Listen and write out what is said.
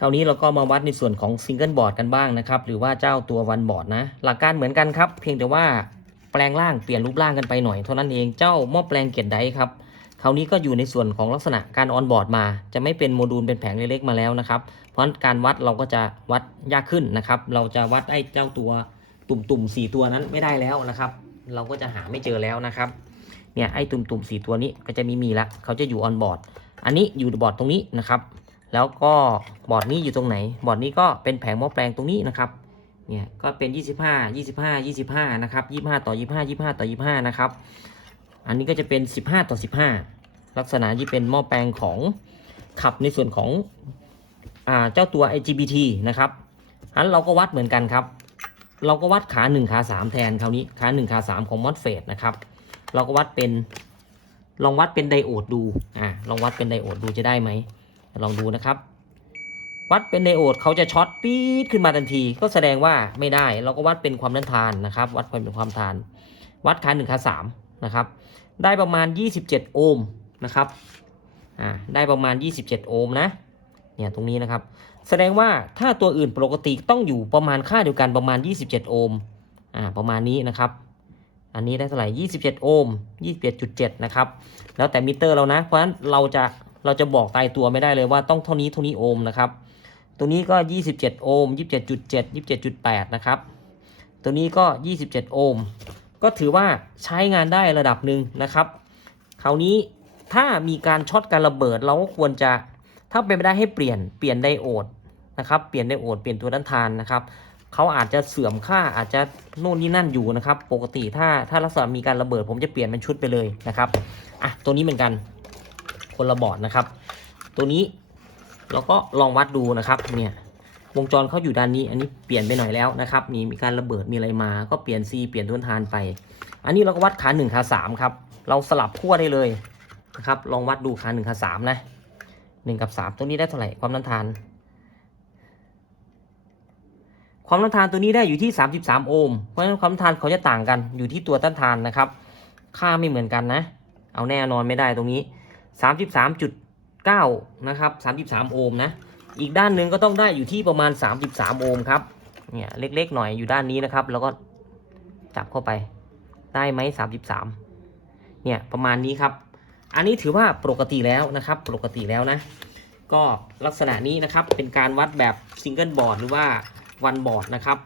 คราวนี้เราก็มาวัดในส่วนของซิงเกิลบอร์ดกันบ้างนะครับหรือว่าเจ้าตัววันบอร์ดนะหลักการเหมือนกันครับเพียงแต่ว่าแปลงร่างเปลี่ยนรูปร่างกันไปหน่อยเท่านั้นเองเจ้าหม้อแปลงเกล็ดไดครับคราวนี้ก็อยู่ในส่วนของลักษณะการออนบอร์ดมาจะไม่เป็นโมดูลเป็นแผงเล็กๆมาแล้วนะครับเพราะการวัดเราก็จะวัดยากขึ้นนะครับเราจะวัดไอ้เจ้าตัวตุ่มๆ4ตัวนั้นไม่ได้แล้วนะครับเราก็จะหาไม่เจอแล้วนะครับเนี่ยไอ้ตุ่มๆ4ตัวนี้ก็จะมีละเขาจะอยู่ออนบอร์ดอันนี้อยู่บอร์ดตรงนี้นะครับแล้วก็บอร์ดนี้อยู่ตรงไหนบอร์ดนี้ก็เป็นแผงหม้อแปลงตรงนี้นะครับเนี่ยก็เป็น25นะครับ25ต่อ25ต่อ25นะครับอันนี้ก็จะเป็น15ต่อ15ลักษณะที่เป็นหม้อแปลงของขับในส่วนของเจ้าตัว IGBT นะครับอันเราก็วัดเหมือนกันครับเราก็วัดขา1ขา3แทนคราวนี้ขา1ขา3ของ MOSFET นะครับเราก็วัดเป็นลองวัดเป็นไดโอดดูลองวัดเป็นไดโอดดูจะได้ไหมลองดูนะครับวัดเป็นไดโอดเขาจะช็อตปี๊ดขึ้นมาทันทีก็แสดงว่าไม่ได้เราก็วัดเป็นความต้านทานนะครับวัดเป็นความทานวัดขา1ขา3นะครับได้ประมาณ27โอห์มนะครับได้ประมาณ27โอห์มนะเนี่ยตรงนี้นะครับแสดงว่าถ้าตัวอื่นปกติต้องอยู่ประมาณค่าเดียวกันประมาณ27โอห์มประมาณนี้นะครับอันนี้ได้เท่าไหร่27โอห์ม27.7นะครับแล้วแต่มิเตอร์เรานะเพราะฉะนั้นเราจะบอกตายตัวไม่ได้เลยว่าต้องเท่านี้โอห์มนะครับตัวนี้ก็27โอห์ม27.7 27.8นะครับตัวนี้ก็27โอห์มก็ถือว่าใช้งานได้ระดับหนึ่งนะครับคราวนี้ถ้ามีการช็อตการระเบิดเราก็ควรจะถ้าเป็นไปได้ให้เปลี่ยนไดโอดนะครับเปลี่ยนไดโอดเปลี่ยนตัวต้านทานนะครับเขาอาจจะเสื่อมค่าอาจจะโน่นนี่นั่นอยู่นะครับปกติถ้าลักษณะมีการระเบิดผมจะเปลี่ยนเป็นชุดไปเลยนะครับตัวนี้เหมือนกันคนละบอร์ดนะครับตัวนี้เราก็ลองวัดดูนะครับเนี่ยวงจรเขาอยู่ด้านนี้อันนี้เปลี่ยนไปหน่อยแล้วนะครับนี่มีการระเบิดมีอะไรมาก็เปลี่ยน C เปลี่ยนตัวต้านทานไปอันนี้เราก็วัดขา1ขา3ครับเราสลับขั้วได้เลยนะครับลองวัดดูขา1ขา3นะ1กับ3ตัวนี้ได้เท่าไหร่ความต้านทานตัวนี้ได้อยู่ที่33โอห์มเพราะฉะนั้นความต้านทานเขาจะต่างกันอยู่ที่ตัวต้านทานนะครับค่าไม่เหมือนกันนะเอาแน่นอนไม่ได้ตรงนี้ 33.9 นะครับ33โอห์มนะอีกด้านหนึ่งก็ต้องได้อยู่ที่ประมาณ33โอห์มครับเนี่ยเล็กๆหน่อยอยู่ด้านนี้นะครับแล้วก็จับเข้าไปได้ไหม33เนี่ยประมาณนี้ครับอันนี้ถือว่าปกติแล้วนะครับปกติแล้วนะก็ลักษณะนี้นะครับเป็นการวัดแบบซิงเกิลบอร์ดหรือว่าวันบอร์ดนะครับ